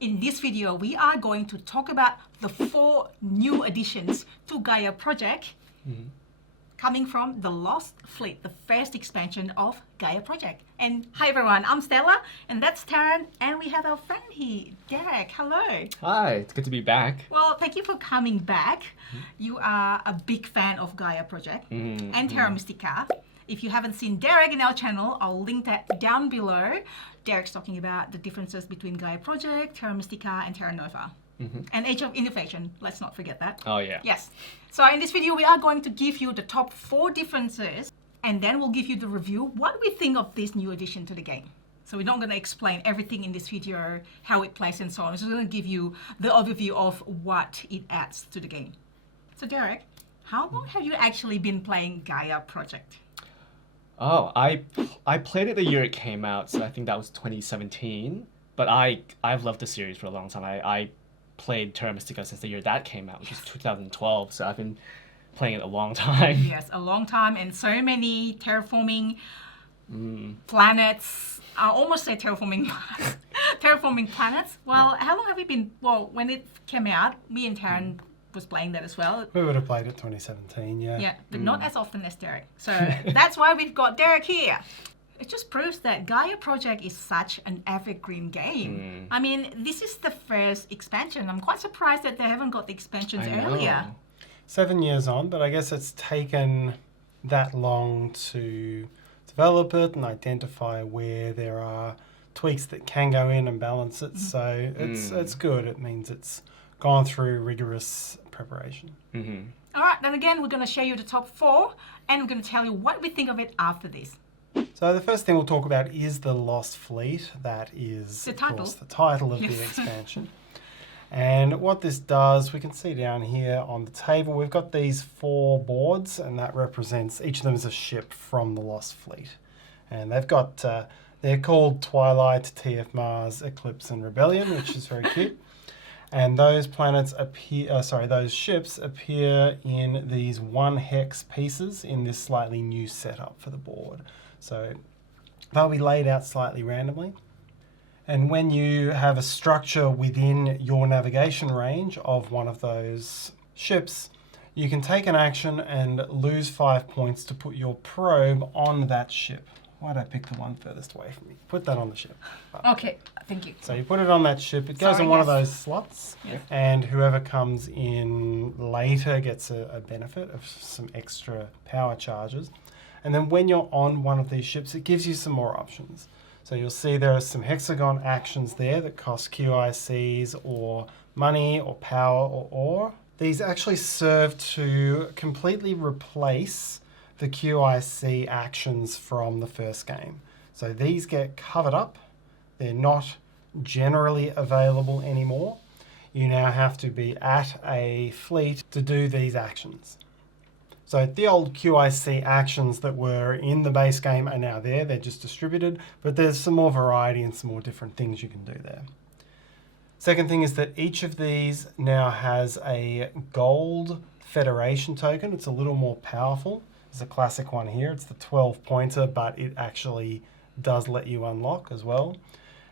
In this video, we are going to talk about the 4 new additions to Gaia Project coming from the Lost Fleet, the first expansion of Gaia Project. And hi everyone, I'm Stella, and that's Tarrant, and we have our friend here, Derek. Hello. Hi, it's good to be back. Well, thank you for coming back. You are a big fan of Gaia Project and Terra Mystica. If you haven't seen Derek in our channel, I'll link that down below. Derek's talking about the differences between Gaia Project, Terra Mystica, and Terra Nova. And Age of Innovation, let's not forget that. Oh yeah. Yes. So in this video, we are going to give you the top 4 differences, and then we'll give you the review, what we think of this new addition to the game. So we're not going to explain everything in this video, how it plays and so on. We're just going to give you the overview of what it adds to the game. So Derek, how long have you actually been playing Gaia Project? Oh, I played it the year it came out, so I think that was 2017. But I've loved the series for a long time. I played Terra Mystica since the year that came out, which is 2012. So I've been playing it a long time. Yes, a long time, and so many terraforming planets. I almost say terraforming terraforming planets. Well, how long have you been? Well, when it came out, me and Tarrant was playing that as well. We would have played it 2017, yeah. Yeah, but not as often as Derek. So that's why we've got Derek here. It just proves that Gaia Project is such an evergreen game. I mean, this is the first expansion. I'm quite surprised that they haven't got the expansions earlier. 7 years on, but I guess it's taken that long to develop it and identify where there are tweaks that can go in and balance it. So it's good. It means it's gone through rigorous preparation. All right, then again, we're going to show you the top 4, and we're going to tell you what we think of it after this. So the first thing we'll talk about is the Lost Fleet. That is, The of title. course, the title of the expansion. And what this does, we can see down here on the table, we've got these 4 boards, and that represents, each of them is a ship from the Lost Fleet. And they've got, they're called Twilight, TF Mars, Eclipse, and Rebellion, which is very cute. And those planets appear, those ships appear in these 1 hex pieces in this slightly new setup for the board. So they'll be laid out slightly randomly. And when you have a structure within your navigation range of one of those ships, you can take an action and lose 5 points to put your probe on that ship. Why'd I pick the one furthest away from me? Put that on the ship. Okay, thank you. So you put it on that ship, it goes on one of those slots, and whoever comes in later gets a benefit of some extra power charges. And then when you're on one of these ships, it gives you some more options. So you'll see there are some hexagon actions there that cost QICs or money or power or ore. These actually serve to completely replace the QIC actions from the first game. So these get covered up. They're not generally available anymore. You now have to be at a fleet to do these actions. So the old QIC actions that were in the base game are now there. They're just distributed, but there's some more variety and some more different things you can do there. Second thing is that each of these now has a gold Federation token. It's a little more powerful. There's a classic one here. It's the 12-pointer, but it actually does let you unlock as well.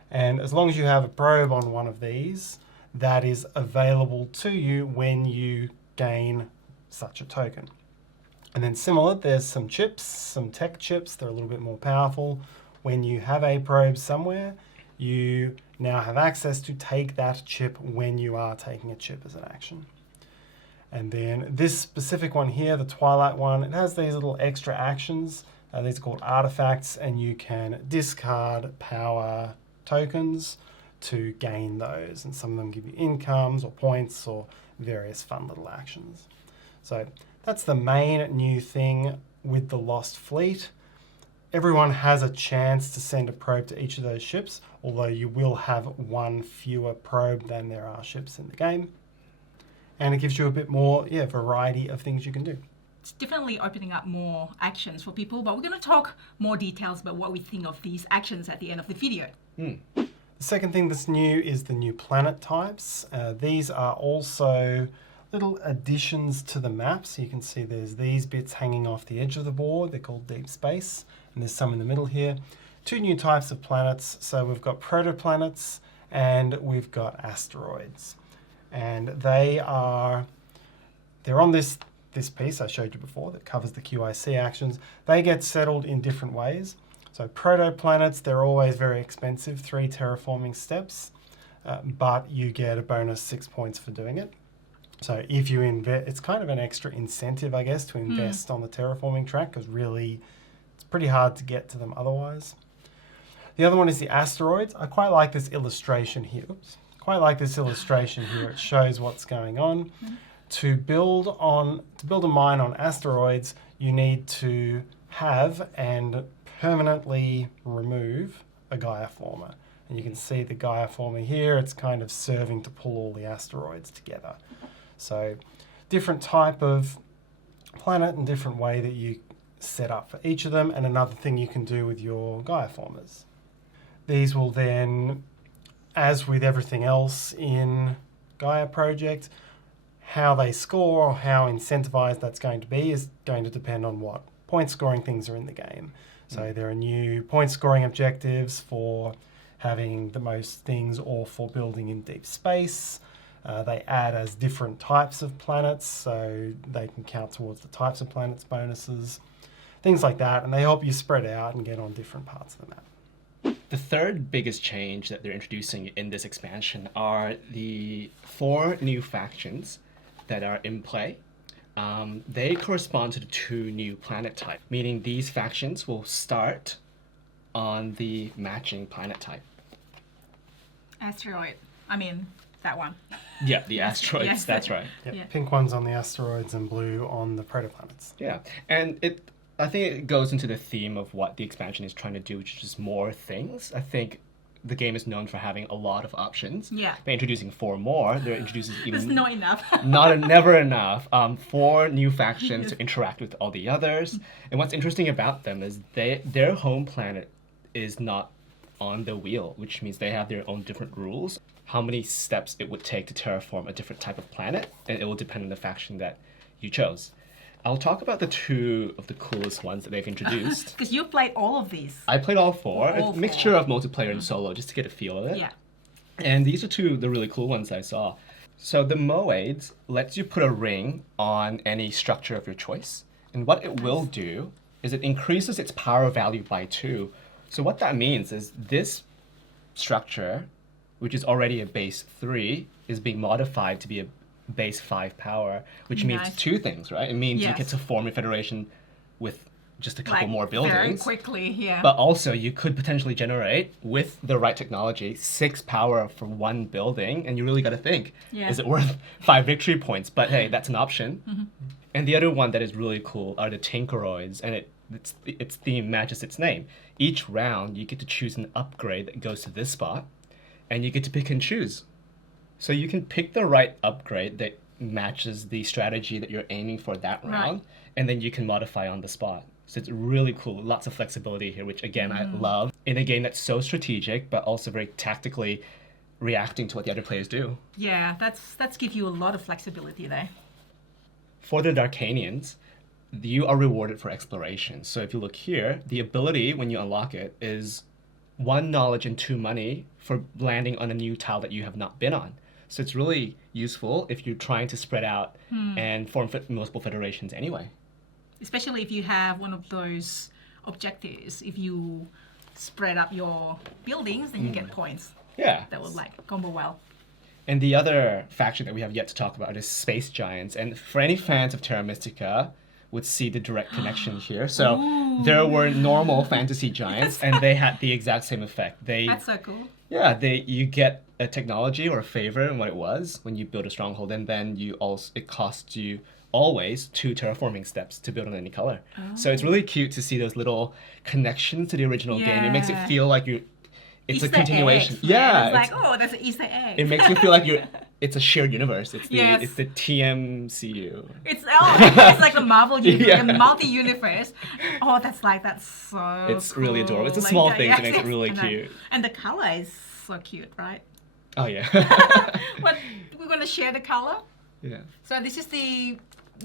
And as long as you have a probe on one of these, that is available to you when you gain such a token. And then similar, there's some chips, some tech chips. They're a little bit more powerful. When you have a probe somewhere, you now have access to take that chip when you are taking a chip as an action. And then this specific one here, the Twilight one, it has these little extra actions. These are called artifacts, and you can discard power tokens to gain those. And some of them give you incomes or points or various fun little actions. So that's the main new thing with the Lost Fleet. Everyone has a chance to send a probe to each of those ships, although you will have 1 fewer probe than there are ships in the game. And it gives you a bit more variety of things you can do. It's definitely opening up more actions for people, but we're going to talk more details about what we think of these actions at the end of the video. The second thing that's new is the new planet types. These are also little additions to the map. So you can see there's these bits hanging off the edge of the board. They're called deep space, and there's some in the middle here. 2 new types of planets. So we've got protoplanets and we've got asteroids. And they're on this piece I showed you before that covers the QIC actions. They get settled in different ways. So protoplanets, they're always very expensive, 3 terraforming steps, but you get a bonus 6 points for doing it. So if you invest, it's kind of an extra incentive, I guess, to invest on the terraforming track, because really it's pretty hard to get to them otherwise. The other one is the asteroids. I quite like this illustration here. It shows what's going on. To build a mine on asteroids, you need to have and permanently remove a Gaia former. And you can see the Gaia former here. It's kind of serving to pull all the asteroids together. So different type of planet and different way that you set up for each of them, and another thing you can do with your Gaia formers. These will then, as with everything else in Gaia Project, how they score or how incentivized that's going to be is going to depend on what point scoring things are in the game. So there are new point scoring objectives for having the most things or for building in deep space. They add as different types of planets, so they can count towards the types of planets bonuses, things like that, and they help you spread out and get on different parts of the map. The third biggest change that they're introducing in this expansion are the 4 new factions that are in play. They correspond to the 2 new planet types, meaning these factions will start on the matching planet type. Asteroid. I mean, that one. Yeah, the asteroids, Yes. that's right. Yep. Yeah. Pink ones on the asteroids and blue on the protoplanets. Yeah, and I think it goes into the theme of what the expansion is trying to do, which is just more things. I think the game is known for having a lot of options. Yeah. By introducing 4 more, they're introducing even... There's not enough. never enough. 4 new factions to interact with all the others. And what's interesting about them is their home planet is not on the wheel, which means they have their own different rules. How many steps it would take to terraform a different type of planet, and it will depend on the faction that you chose. I'll talk about the 2 of the coolest ones that they've introduced. Because you played all of these. I played all 4, All a mixture 4. of multiplayer and solo, just to get a feel of it. Yeah. And these are 2 of the really cool ones I saw. So the Moades lets you put a ring on any structure of your choice. And what it will do is it increases its power value by 2. So what that means is this structure, which is already a base 3, is being modified to be a base 5 power, which means Nice. 2 things, right? It means you Yes. get to form a federation with just a couple Like, more very buildings. quickly, yeah. But also, you could potentially generate, with the right technology, 6 power for 1 building, and you really got to think, Yeah. is it worth 5 victory points? But hey, that's an option. And the other one that is really cool are the Tinkeroids, and its theme matches its name. Each round, you get to choose an upgrade that goes to this spot, and you get to pick and choose. So you can pick the right upgrade that matches the strategy that you're aiming for that round, and then you can modify on the spot. So it's really cool. Lots of flexibility here, which again, I love in a game that's so strategic, but also very tactically reacting to what the other players do. Yeah, that's give you a lot of flexibility there. For the Darkanians, you are rewarded for exploration. So if you look here, the ability when you unlock it is 1 knowledge and 2 money for landing on a new tile that you have not been on. So it's really useful if you're trying to spread out and form multiple federations anyway. Especially if you have one of those objectives. If you spread up your buildings, then you get points. Yeah. That will like combo well. And the other faction that we have yet to talk about is Space Giants. And for any fans of Terra Mystica, would see the direct connection here. So there were normal fantasy giants, and they had the exact same effect. That's so cool. Yeah, you get a technology or a favor in what it was when you build a stronghold, and then it costs you always 2 terraforming steps to build on any color. So it's really cute to see those little connections to the original game. It makes it Yeah. feel like it's Easter a continuation. eggs. Yeah, It's like, oh, that's an Easter egg. it makes you feel like it's a shared universe. It's the Yes. it's the TMCU. It's like the Marvel universe, Yeah. the multi-universe. Oh, that's so It's really cool. adorable. It's the Like, small yeah, things that yes, makes it really yes. cute. And the color is so cute, right? Oh yeah. What we're gonna share the color. Yeah. So this is the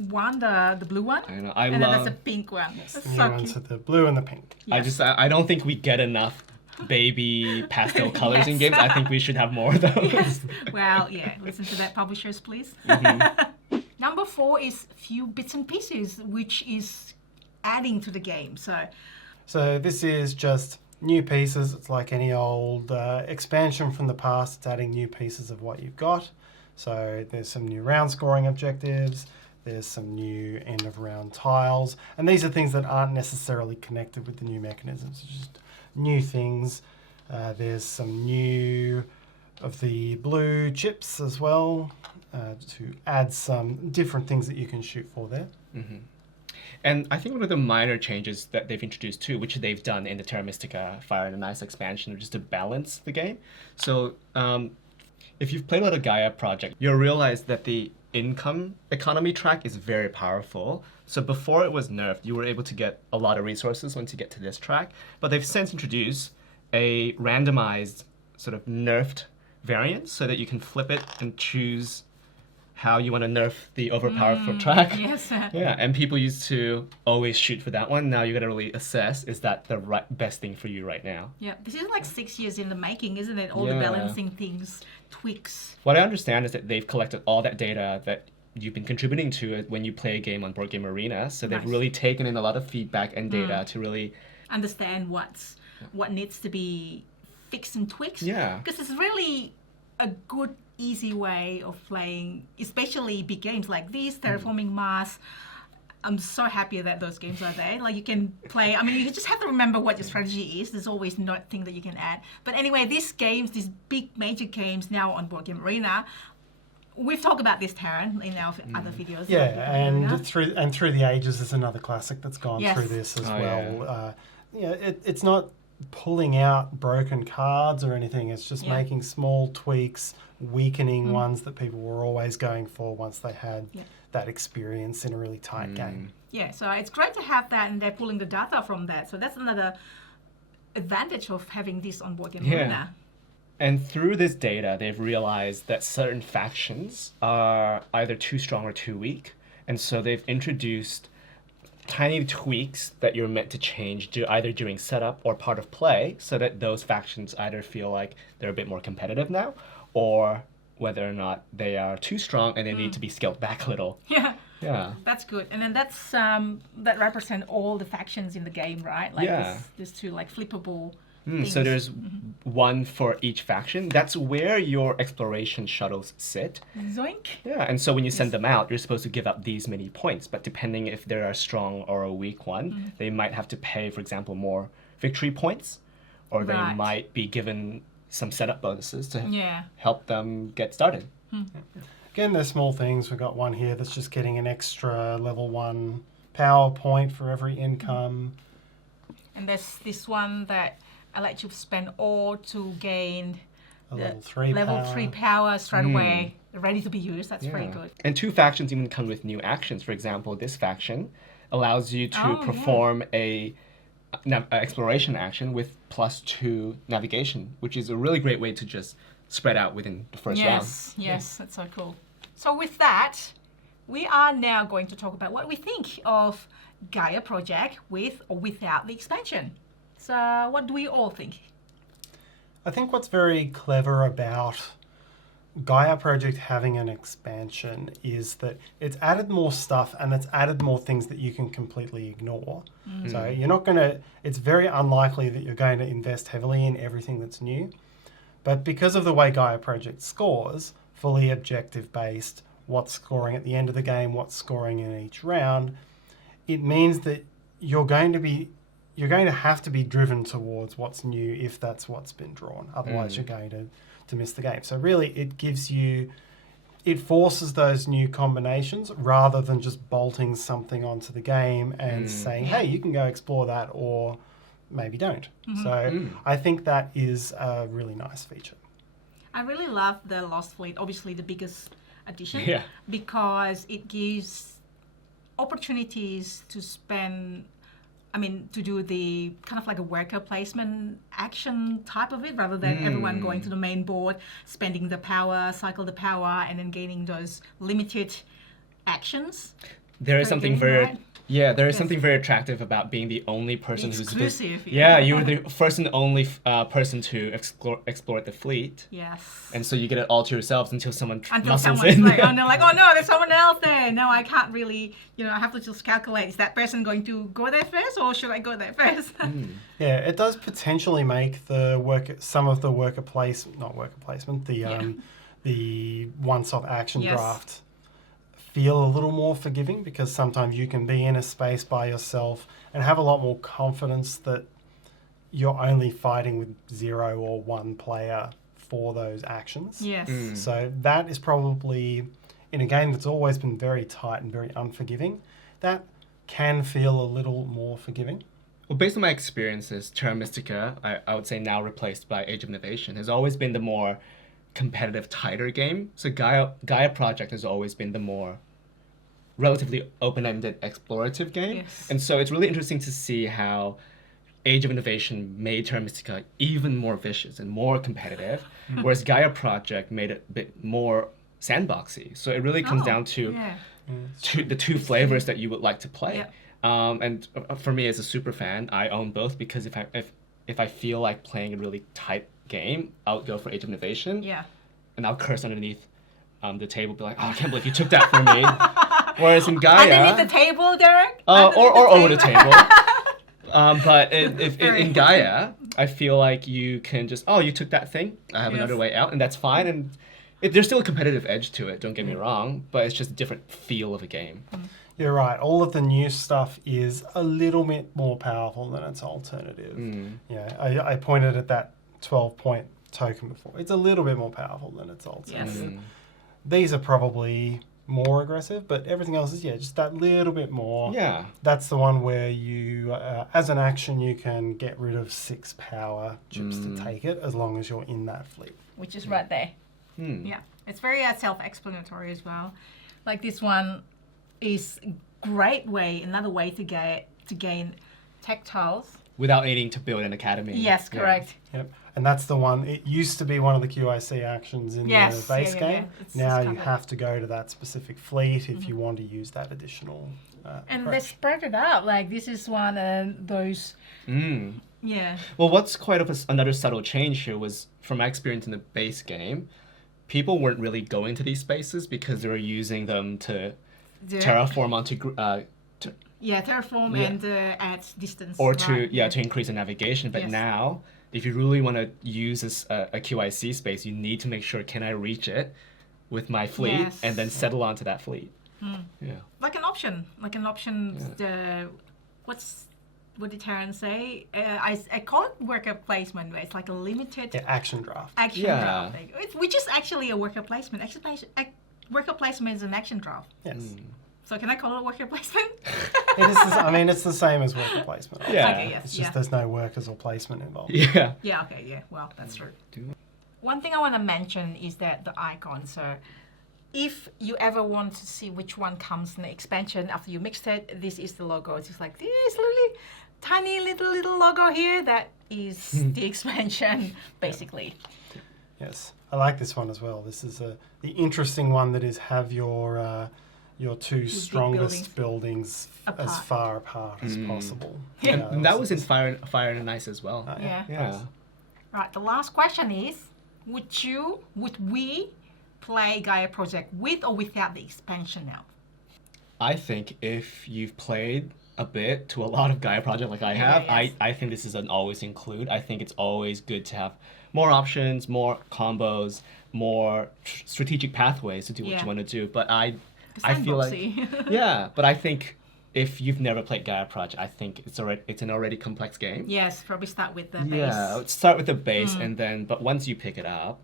one, the blue one. I know. And then there's a pink one. That's The new so ones cute. with the blue and the pink. I don't think we get enough baby pastel colors in Yes. games. I think we should have more of those. Yes. Well, yeah, listen to that, publishers, please. Number 4 is few bits and pieces, which is adding to the game. So this is just new pieces. It's like any old expansion from the past. It's adding new pieces of what you've got. So there's some new round scoring objectives. There's some new end of round tiles. And these are things that aren't necessarily connected with the new mechanisms. It's just new things. There's some new of the blue chips as well to add some different things that you can shoot for there. And I think one of the minor changes that they've introduced too, which they've done in the Terra Mystica Fire and Ice expansion, which is to balance the game. So if you've played a lot of Gaia Project, you'll realize that the income economy track is very powerful. So before it was nerfed, you were able to get a lot of resources once you get to this track. But they've since introduced a randomized sort of nerfed variant so that you can flip it and choose how you want to nerf the overpowered track. Yes. Yeah, and people used to always shoot for that one. Now you got to really assess, is that the best thing for you right now? Yeah, this is like 6 years in the making, isn't it? All the Yeah. balancing things, tweaks. What I understand is that they've collected all that data that you've been contributing to it when you play a game on Board Game Arena. So they've Nice. really taken in a lot of feedback and data to really... Understand what needs to be fixed and tweaked. Yeah. Because it's really a good, easy way of playing, especially big games like these, Terraforming Mars. I'm so happy that those games are there. Like you can play, I mean, you just have to remember what your strategy is. There's always no thing that you can add. But anyway, these games, these big major games now on Board Game Arena, we've talked about this, Tarrant, in our other videos. Yeah, on Board Game Arena. and through the ages is another classic that's gone Yes. through this as Oh, well. It's not pulling out broken cards or anything. It's just Yeah. making small tweaks, weakening ones that people were always going for once they had that experience in a really tight game. Yeah, so it's great to have that, and they're pulling the data from that. So that's another advantage of having this on Board Game Arena. And through this data, they've realized that certain factions are either too strong or too weak. And so they've introduced tiny tweaks that you're meant to change either during setup or part of play so that those factions either feel like they're a bit more competitive now or whether or not they are too strong and they need to be scaled back a little. Yeah. Yeah. That's good. And then that's that represent all the factions in the game, right? Like Yeah. this two like flippable things. So there's one for each faction. That's where your exploration shuttles sit. Zoink. Yeah, and so when you send them out, you're supposed to give up these many points. But depending if they're a strong or a weak one, they might have to pay, for example, more victory points, or they Right. might be given some setup bonuses to Yeah. help them get started. Again, they're small things. We've got one here that's just getting an extra level 1 power point for every income. And there's this one that I let you spend all to gain A the level 3 level power. 3 power straight away, ready to be used. That's very Yeah. good. And two factions even come with new actions. For example, this faction allows you to Oh, yeah. perform a exploration action with +2 navigation, which is a really great way to just spread out within the first round. Yes, that's so cool. So with that, we are now going to talk about what we think of Gaia Project with or without the expansion. So what do we all think? I think what's very clever about Gaia Project having an expansion is that it's added more stuff and it's added more things that you can completely ignore. So you're not going to, it's very unlikely that you're going to invest heavily in everything that's new. But because of the way Gaia Project scores, fully objective based, what's scoring at the end of the game, what's scoring in each round, it means that you're going to have to be driven towards what's new if that's what's been drawn. Otherwise, you're going to miss the game. So really, it forces those new combinations rather than just bolting something onto the game and saying, hey, you can go explore that or maybe don't. So I think that is a really nice feature. I really love the Lost Fleet, obviously the biggest addition, Yeah. because it gives opportunities to spend, to do the kind of like a worker placement action type of it, rather than everyone going to the main board, spending the power, cycle the power, and then gaining those limited actions. There is per something game, very right? Yeah, there is something very attractive about being the only person Exclusive, who's yeah, you were the first and only person to explore the fleet. Yes. And so you get it all to yourselves until someone muscles someone's in. like, and they're like, oh no, there's someone else there. No, I can't really, I have to just calculate, is that person going to go there first or should I go there first? Yeah, it does potentially make the not worker placement, the once-off action draft feel a little more forgiving, because sometimes you can be in a space by yourself and have a lot more confidence that you're only fighting with 0 or 1 player for those actions. Yes. So that is probably, in a game that's always been very tight and very unforgiving, that can feel a little more forgiving. Well, based on my experiences, Terra Mystica, I would say now replaced by Age of Innovation, has always been the more competitive, tighter game. So Gaia Project has always been the more relatively open-ended, explorative game. Yes. And so it's really interesting to see how Age of Innovation made Terra Mystica even more vicious and more competitive, whereas Gaia Project made it a bit more sandboxy. So it really comes down to the two flavors that you would like to play. Yeah. And for me as a super fan, I own both, because if I feel like playing a really tight game, I'll go for Age of Innovation. Yeah. And I'll curse underneath the table, be like, oh, I can't believe you took that from me. Whereas in Gaia... Underneath the table, Derek? Or over the table. But in Gaia, I feel like you can just, you took that thing, I have another way out, and that's fine. And there's still a competitive edge to it, don't get me wrong, but it's just a different feel of a game. You're right. All of the new stuff is a little bit more powerful than its alternative. Yeah, I pointed at that 12-point token before. It's a little bit more powerful than its alternative. These are probably more aggressive, but everything else is just that little bit more. Yeah. That's the one where you, as an action, you can get rid of 6 power chips to take it, as long as you're in that fleet. Which is right there. Yeah. It's very self-explanatory as well. Like this one is another way to gain tactiles. Without needing to build an academy. Yes, correct. Yep. And that's the one, it used to be one of the QIC actions in the base game. Now you have to go to that specific fleet if you want to use that additional and they spread it out. Like this is one of those... Yeah. Well, what's quite another subtle change here was, from my experience in the base game, people weren't really going to these spaces because they were using them to terraform onto... terraform and add distance. Or to increase the navigation. But now, if you really want to use a QIC space, you need to make sure, can I reach it with my fleet, and then settle onto that fleet. Yeah. Like an option. What did Tarrant say? I call it worker placement, but it's like a limited... action draft. Draft. Which is actually a worker placement. Worker placement is an action draft. Yes. So can I call it a worker placement? It's the same as worker placement. Yeah. Okay, yes. It's just there's no workers or placement involved. Yeah. Yeah, okay, yeah. Well, that's true. One thing I want to mention is that the icon. So if you ever want to see which one comes in the expansion after you mixed it, this is the logo. It's just like this really tiny little logo here. That is the expansion, basically. Yes. I like this one as well. This is the interesting one that is have your 2 strongest buildings as far apart as possible. And that was in Fire and Ice as well. Yeah. Right, the last question is, would we play Gaia Project with or without the expansion now? I think if you've played a bit to a lot of Gaia Project like I have, I think this is an always include. I think it's always good to have more options, more combos, more strategic pathways to do what you want to do. But I feel like but I think if you've never played Gaia Project, I think it's an already complex game. Yes, probably start with the base. Yeah, start with the base, and then but once you pick it up,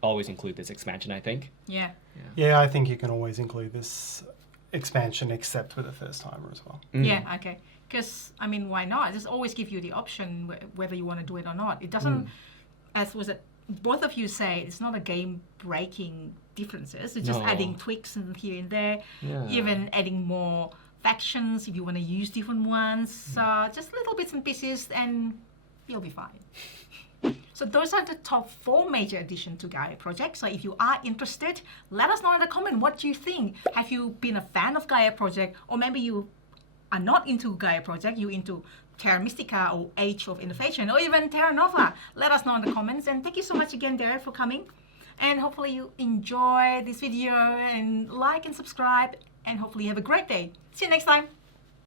always include this expansion, I think. Yeah, I think you can always include this expansion except with a first timer as well. Yeah, okay. Because why not? Just always give you the option whether you want to do it or not. It doesn't, as was it both of you say, it's not a game breaking differences. It's just adding tweaks and here and there, even adding more factions if you want to use different ones. Just little bits and pieces and you'll be fine. So those are the top 4 major additions to Gaia Project. So if you are interested, let us know in the comment what you think. Have you been a fan of Gaia Project, or maybe you are not into Gaia Project, you're into Terra Mystica or Age of Innovation or even Terra Nova, let us know in the comments. And thank you so much again, Derek, for coming. And hopefully you enjoy this video and like and subscribe. And hopefully you have a great day. See you next time.